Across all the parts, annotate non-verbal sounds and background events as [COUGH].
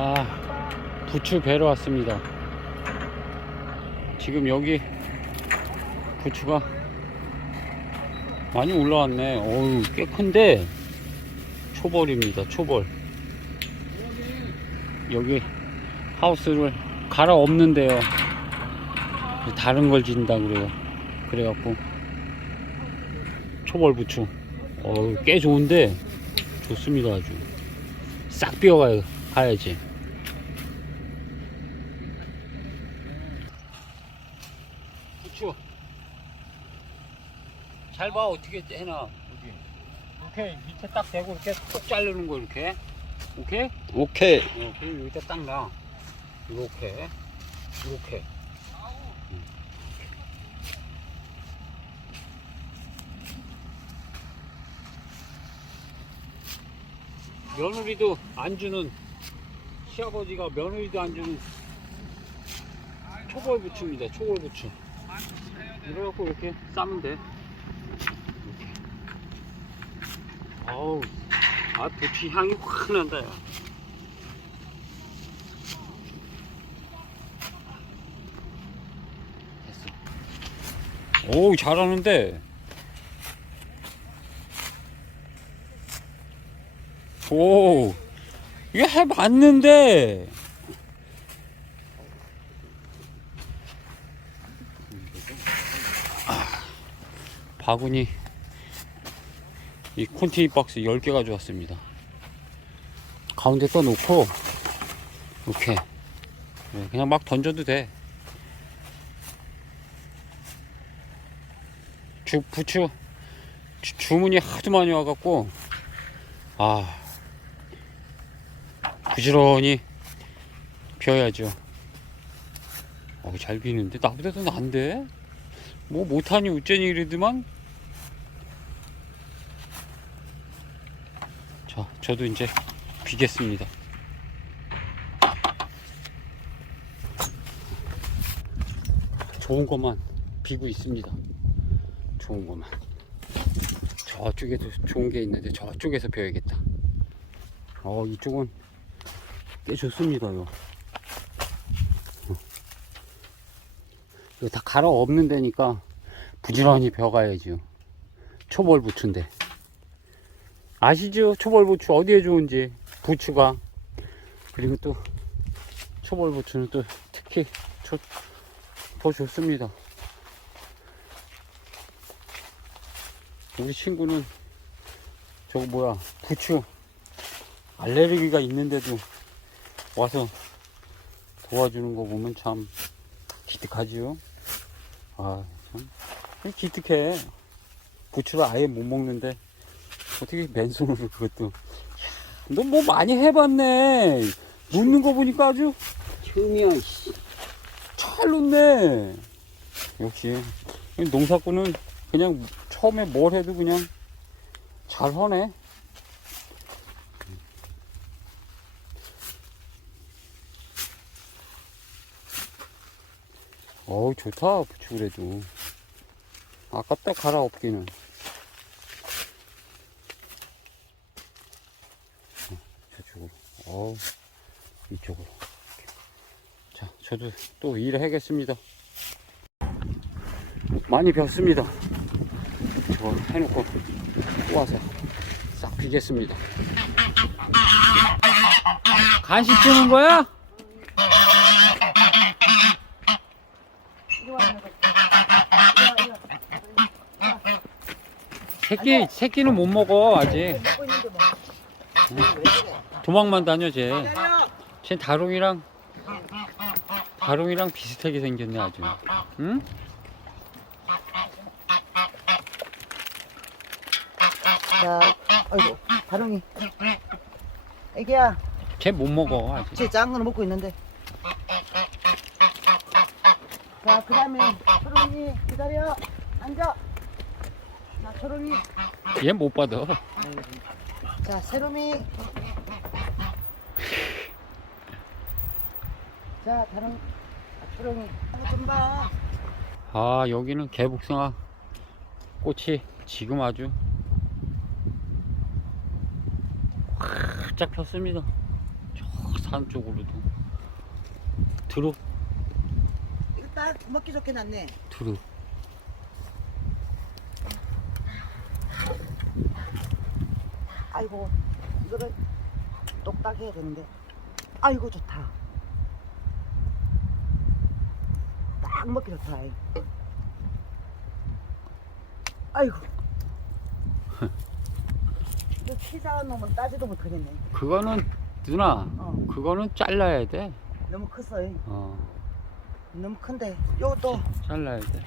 아, 부추 배러 왔습니다. 지금 여기 부추가 많이 올라왔네. 어우, 꽤 큰데 초벌입니다. 초벌. 여기 하우스를 갈아 엎는데요. 다른 걸 진다 그래요. 그래갖고 초벌 부추. 어우, 꽤 좋은데 좋습니다 아주. 싹 비어가야 가야지. 부추. 잘 봐 어떻게 해놔. 여기. 이렇게 밑에 딱 대고 이렇게 톡 자르는 거 이렇게. 오케이? 오케이. 어, 그리고 여기다 딱 놔. 이렇게. 이렇게. 며느리도 안 주는 시아버지가 며느리도 안 주는 초벌 부추입니다. 초벌 부추. 이래갖고 이렇게 싸면 돼. 이렇게. 아우, 아 부추 향이 확 난다. 야. 됐어. 오, 잘하는데. 오, 이게 해봤는데. 아, 바구니 이 콘티 박스 10개 가져왔습니다. 가운데 떠놓고 이렇게 네, 그냥 막 던져도 돼. 주, 부추 주, 주문이 하도 많이 와갖고 아 부지런히 벼야죠. 어, 잘 비는데 나보다도 난데 뭐 못하니 우째니 이러더만 자 저도 이제 비겠습니다. 좋은 것만 비고 있습니다. 좋은 것만. 저쪽에도 좋은 게 있는데 저쪽에서 벼야겠다. 어 이쪽은 꽤 좋습니다요. 어. 이거 다 갈아 없는 데니까 부지런히 벼가야죠. 초벌 부추인데. 아시죠? 초벌 부추 어디에 좋은지. 부추가. 그리고 또 초벌 부추는 또 특히 좋, 더 좋습니다. 우리 친구는 저거 뭐야 부추 알레르기가 있는데도 와서 도와주는 거 보면 참 기특하지요. 아, 참 기특해. 부추를 아예 못 먹는데 어떻게 맨손으로 그것도. 너 뭐 많이 해봤네. 놓는 거 보니까 아주 처음이야. 씨. 잘 놓네. 역시 농사꾼은 그냥 처음에 뭘 해도 그냥 잘 하네. 어우 좋다 부추 그래도 아깝다 갈아엎기는 어, 저쪽으로 어우 이쪽으로. 자 저도 또 일을 하겠습니다 많이 폈습니다 저거 해놓고 또 와서 싹 비겠습니다 간식 주는 거야? 새끼 새끼는 못 먹어 아직 도망만 다녀 쟤. 쟤 다롱이랑 다롱이랑 비슷하게 생겼네 아주. 응? 자, 아이고, 다롱이. 애기야, 쟤 못 먹어 아직. 쟤 작은 거는 먹고 있는데. 자, 그 다음에 초롱이 기다려. 앉아. 자, 초롱이. 얘 못 받아. 자, 세롬이. 자, 다롱. 아, 초롱이. 좀 봐. 아 여기는 개복숭아 꽃이 지금 아주 활짝 폈습니다. 저 산 쪽으로도 들어 이거 딱 먹기 좋게 놨네. 들어 아이고 이거를 똑딱 해야 되는데. 아이고 좋다. 딱 먹기 좋다. 아이. 아이고. 이거 키 작은 놈은 따지도 못하겠네. 그거는 누나 어, 그거는 잘라야 돼 너무 컸어. 이. 어, 너무 큰데. 요것도 잘라야 돼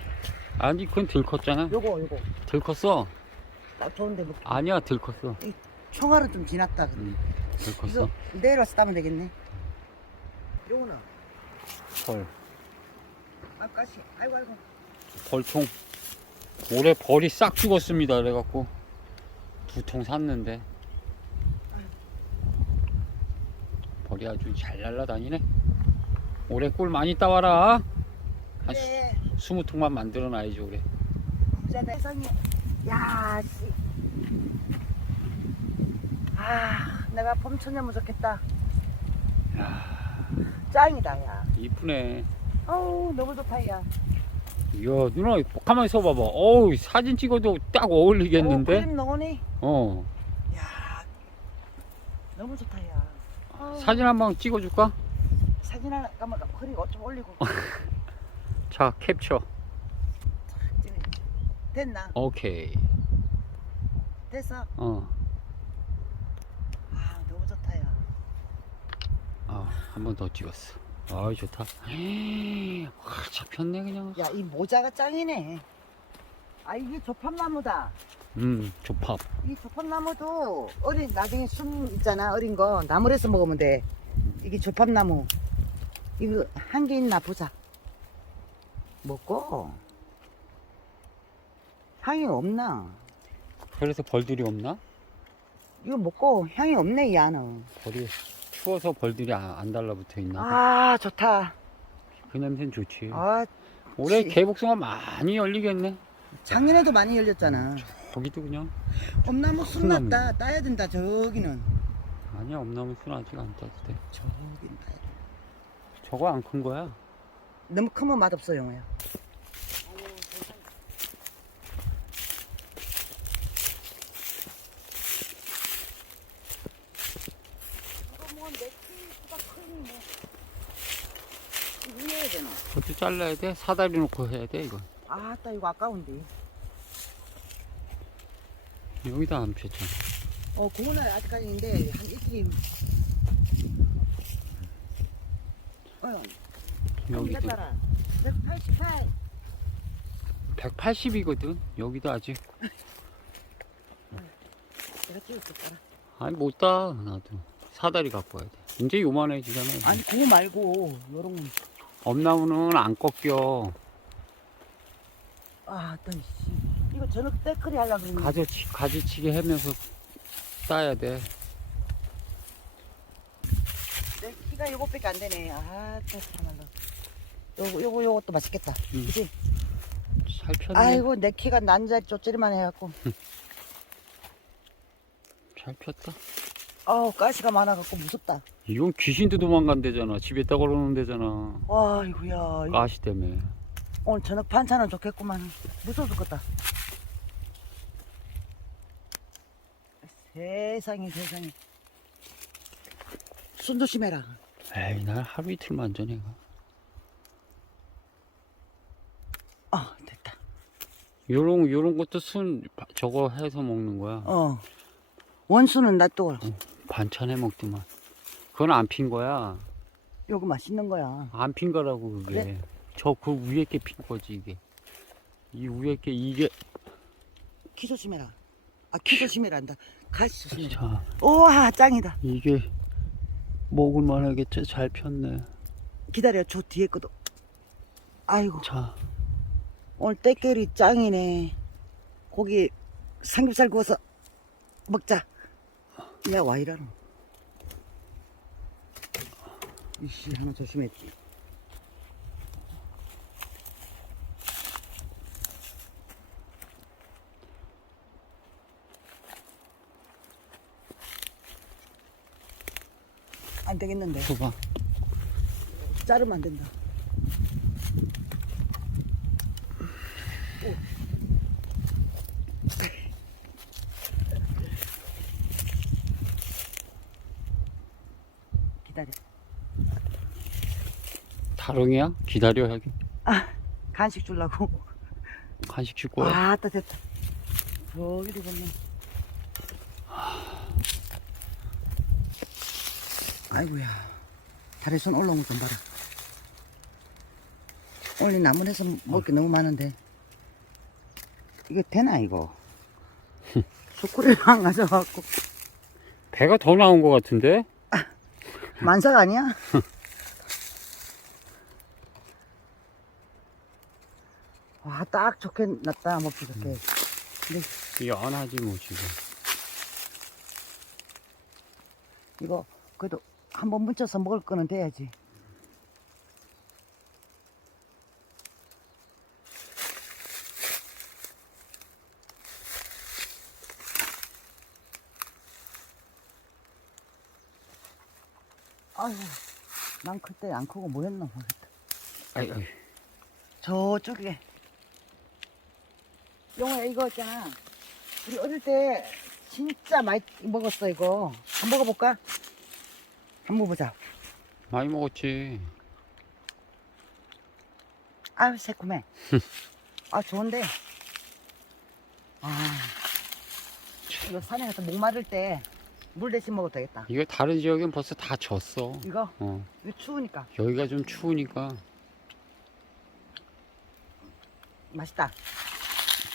아니 그건 덜 컸잖아 요거 요거 덜 컸어 딱 좋은데 뭐 아니야 덜 컸어 총알은 좀 지났다. 근데. 응, 덜 컸어 이거 내려와서 따면 되겠네. 요거는 벌 아까시. 아이고 아이고. 벌통 올해 벌이 싹 죽었습니다 그래갖고 두 통 샀는데 벌이 아주 잘 날라다니네 올해 꿀 많이 따와라 한 그래. 스무 통만 만들어 놔야지 올해 부자. 야 씨. 아 내가 봄천년면 좋겠다. 야 짱이다 야. 이쁘네 어우 너무 좋다 야. 이야 누나 가만히 서봐봐 어우 사진 찍어도 딱 어, 어울리겠는데 그림 나오니? 어야 너무 좋다 야. 어우, 사진 한 번 찍어줄까? 사진 하나 까만 허리 어좀 올리고 [LAUGHS] 자 캡처 찍어야지. 됐나? 오케이 됐어. 어 아 너무 좋다 야. 아, 한 번 더 찍었어. 아, 좋다. [GASPS] 와, 잡혔네 그냥. 야 이 모자가 짱이네. 아 이게 조팝나무다. 음, 조팝. 이 조팝나무도 어린 나중에 숨 있잖아 어린 거 나물에서 먹으면 돼. 이게 조팝나무. 이거 한 개 있나 보자. 먹고 향이 없나? 그래서 벌들이 없나? 이거 먹고 향이 없네 이 안은. 벌이 추워서 벌들이 안, 안 달라붙어 있나? 봐. 아 좋다. 그 냄새는 좋지. 아 올해 그치. 개복숭아 많이 열리겠네. 작년에도 많이 열렸잖아. 거기도 그냥 엄나무 순 순나무. 났다. 따야 된다 저기는. 아니야 엄나무 순 아직 안 따도 돼. 저긴 따야 돼. 저거 안 큰 거야. 너무 크면 맛 없어 영호야. 이거 뭐 내키가 크니 뭐. 이거 해야 되나? 그것도 잘라야 돼. 사다리 놓고 해야 돼 이거. 아따 이거 아까운데. 여기다 안 폈잖아. 어 그거는 아직까지 있는데 한 이틀이. 어 여기도 따라. 188. 180이거든. 여기도 아직. 내가. 아니 못 따. 나도 사다리 갖고 와야 돼. 이제 요만해지잖아. 아니 그거 말고 요런 건. 엄나무는 안 꺾여. 아, 또 씨. 이거 저녁 때커리 하려고 그랬는데. 가지치, 가지치기 하면서 따야 돼. 내 키가 요것밖에 안 되네. 아, 또 참말로. 요거 요거 요것도 맛있겠다. 음. 그지? 잘 폈네. 아이고 내 키가 난자리 쪼찌리만 해갖고. 잘 폈다. 아우 가시가 많아갖고 무섭다. 이건 귀신도 도망간대잖아. 집에다 걸어놓은 데잖아. 와, 이거야. 이거 가시 때문에. 오늘 저녁 반찬은 좋겠구만. 무서워 죽겠다. 세상에 세상에. 손 조심해라. 에이, 날 하루 이틀만 전에 가. 어, 됐다. 요런, 요런 것도 순, 저거 해서 먹는 거야. 어. 원수는 놔둬. 반찬 해 먹더만. 그건 안 핀 거야. 요거 맛있는 거야. 안 핀 거라고, 그게. 그래? 저그 위에 게 핀 거지, 이게. 이 위에 게, 이게. 키 조심해라. 아, 키 조심해란다. 가시 조심해라. 자, 우와, 짱이다. 이게 먹을 만 하겠지? 잘 폈네. 기다려, 저 뒤에 거도. 아이고, 자, 오늘 때결이 짱이네. 고기 삼겹살 구워서 먹자. 야, 와 이라노. 이씨, 하나 조심했지. 안 되겠는데. 줘봐. 자르면 안 된다. 기다려. 다롱이야? 기다려 하게. 간식 주려고. 간식 줄 거야. 와, 따 됐다. 저기도 보면. 아이고야. 다리 손 올라온 거 좀 봐라. 오늘 나물에서 먹을 게 너무 많은데. 이거 되나, 이거? 초콜릿 안 가져갖고. 배가 더 나온 것 같은데? 만삭 아니야? [LAUGHS] 와, 딱 좋게 났다, 먹기 좋게. 근데 이게 안 하지 뭐 지금. 이거 그래도 한 번 묻혀서 먹을 거는 돼야지. 아유, 난 그때 안 크고 뭐 했나 모르겠다. 아이, 아이. 저쪽에. 용호야, 이거 있잖아. 우리 어릴 때 진짜 많이 먹었어, 이거. 한번 먹어볼까? 한 번 보자. 많이 먹었지. 아유 새콤해. [LAUGHS] 아 좋은데. 아 이거 산에 가서 목 마를 때 물 대신 먹어도 되겠다. 이거 다른 지역엔 벌써 다 졌어. 이거 어. 이거 추우니까 여기가 좀 추우니까 맛있다.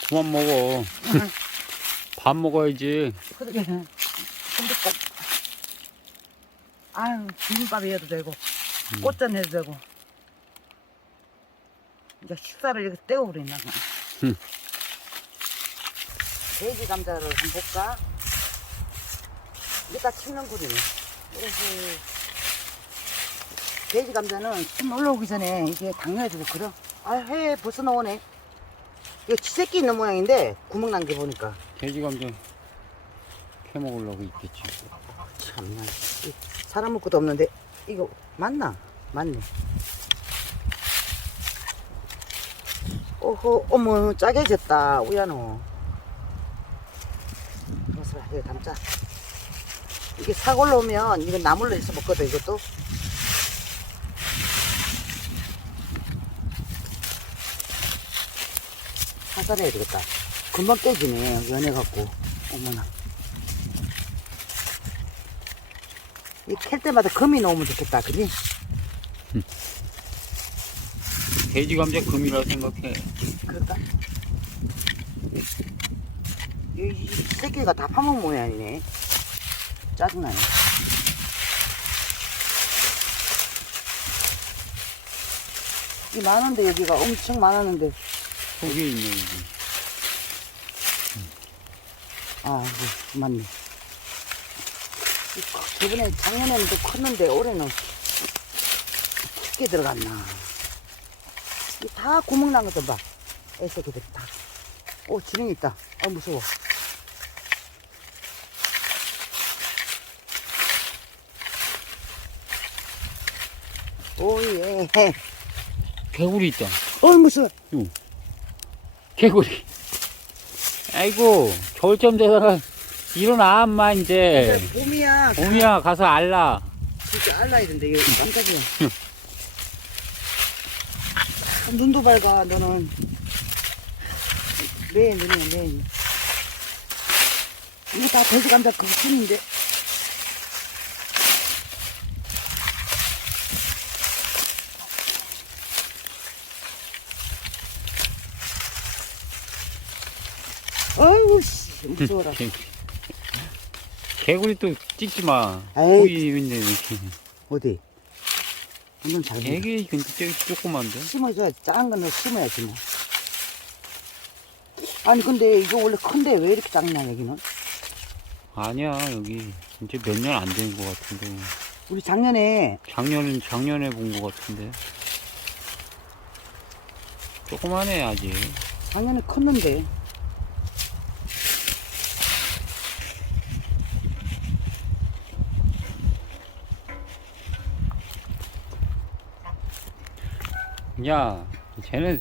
그만 먹어. [LAUGHS] 밥 먹어야지. 근데 꼭 아유 비빔밥에 해도 되고 음. 꽃전 해도 되고. 이제 식사를 이렇게 때워버리나. 음. 돼지 감자를 한번 볼까? 다 씹는 굴이네. 그래서 돼지 감자는 침 올라오기 전에 이게 당뇨해도 그래. 아, 해 벌써 나오네. 이거 치새끼 있는 모양인데 구멍 난 게 보니까. 돼지 감자 캐 먹으려고 있겠지. 참나. 이 사람 먹고도 없는데 이거 맞나? 맞네. 오호, 어머, 짜게 졌다. 우야노. 그래서 해 담자. 이게 삭 올라오면 이거 나물로 해서 먹거든, 이것도. 화살해야 되겠다. 금방 깨지네, 연해갖고. 어머나. 이 캘 때마다 금이 나오면 좋겠다, 그지? 돼지 감자 금이라 생각해. 그럴까? 이, 이 새끼가 다 파먹은 모양이네. 짜증나네. 이 많은데, 여기가 엄청 많았는데. 속에 있네 이게. 아, 네, 맞네. 저번에 작년에는 또 컸는데 올해는 깊게 들어갔나. 이다 구멍 난 것도 봐. 애새끼들 다. 오, 지렁이 있다. 아, 무서워. 오예. 개구리 있다. 어, 무서워. 개구리. 아이고 겨울쯤 되다가 일어나 엄마 이제. 봄이야. 봄이야 가서 알라. 진짜 알라야 된다. 이거 깜짝이야. 아, 눈도 밝아, 너는. 네, 눈이야, 네. 이거 다 돼지 감자 그 순인데. 아이고, 씨, 무서워라. 개- 개구리 또 찍지 마. 거기 있네 이렇게. 어디? 완전 잘. 개게 근데 저기 조그만데. 심어줘야지. 작은 거는 심어야지 뭐. 아니 근데 이거 원래 큰데 왜 이렇게 작냐 여기는? 아니야 여기 이제 몇년 안 된 것 같은데. 우리 작년에 작년은 작년에 본 것 같은데. 조그만해 아직. 작년에 컸는데 야, 쟤는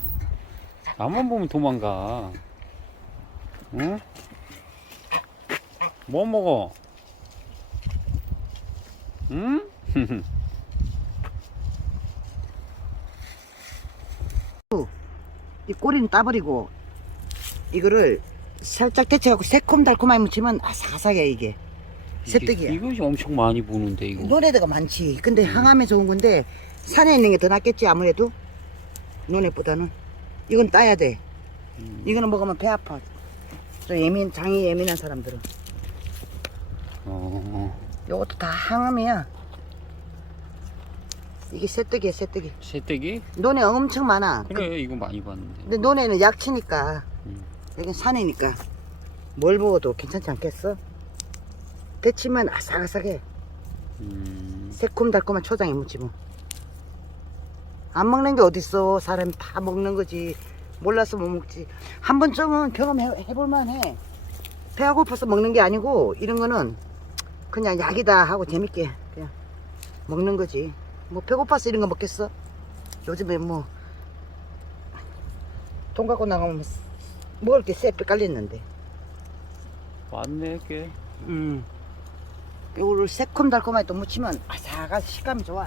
나만 보면 도망가. 응? 뭐 먹어? 응? [LAUGHS] 이 꼬리는 따버리고 이거를 살짝 데쳐갖고 새콤달콤하게 무치면 아삭아삭해 이게 이게- 이것이 엄청 많이 보는데 이거. 논에다가 많지 근데 항암에 좋은 건데 산에 있는 게 더 낫겠지 아무래도 논에보다는 이건 따야 돼 음. 이거는 먹으면 배 아파 저 예민 장이 예민한 사람들은 어, 요것도 다 항암이야 이게 새뜨기야 새뜨기 새떼기? 논에 엄청 많아 그래, 이거 많이 봤는데. 근데 논에는 약치니까 음. 여긴 산이니까 뭘 먹어도 괜찮지 않겠어? 데치면 아삭아삭해 음, 새콤달콤한 초장에 묻지 뭐. 안 먹는 게 어딨어? 사람이 다 먹는 거지. 몰라서 못 먹지. 한 번쯤은 경험해 볼만 해. 배가 고파서 먹는 게 아니고 이런 거는 그냥 약이다 하고 재밌게 그냥 먹는 거지. 뭐 배고파서 이런 거 먹겠어? 요즘에 뭐 돈 갖고 나가면 먹을 게 쎄빼 깔렸는데. 많네, 꽤. 음. 요거를 새콤달콤하게 또 무치면 아삭아삭 식감이 좋아.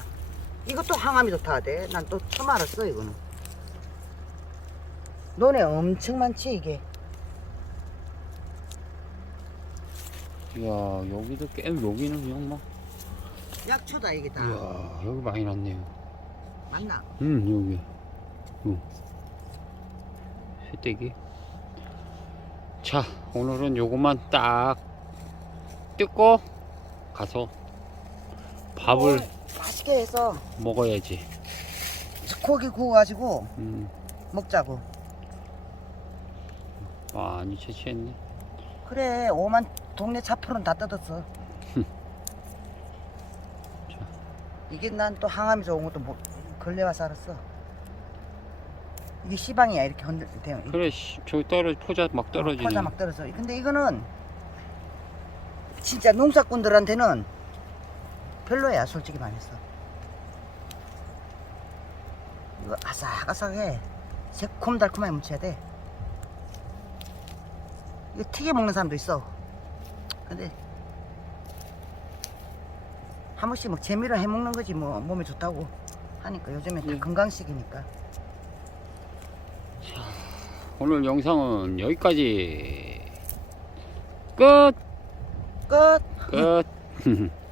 이것도 항암이 좋다 하대. 난 또 처음 알았어 이거는. 논에 엄청 많지 이게. 이야, 여기도 꽤, 여기는 그냥 막. 약초다 이게 다. 이야, 여기 많이 났네요. 맞나? 음, 여기. 응. 새떼기. 자, 오늘은 요것만 딱 뜯고 가서 밥을 맛있게 해서 먹어야지. 고기 구워가지고 음, 먹자고. 많이 채취했네. 그래 오만 동네 차풀은 다 뜯었어. 자. 이게 난 또 항암이 좋은 것도 뭐 걸레 와서 알았어. 이게 시방이야 이렇게 흔들 때. 그래, 씨, 저기 떨어, 포자 막 떨어지네. 퍼자 막 떨어져. 근데 이거는 진짜 농사꾼들한테는 별로야, 솔직히 말해서. 이거 아삭아삭해. 새콤달콤하게 무쳐야 돼. 이거 튀겨 먹는 사람도 있어. 근데 한 번씩 뭐 재미로 해 먹는 거지 뭐 몸에 좋다고 하니까 요즘에 다 예. 건강식이니까. 오늘 영상은 여기까지. 끝! 끝. 끝! [LAUGHS]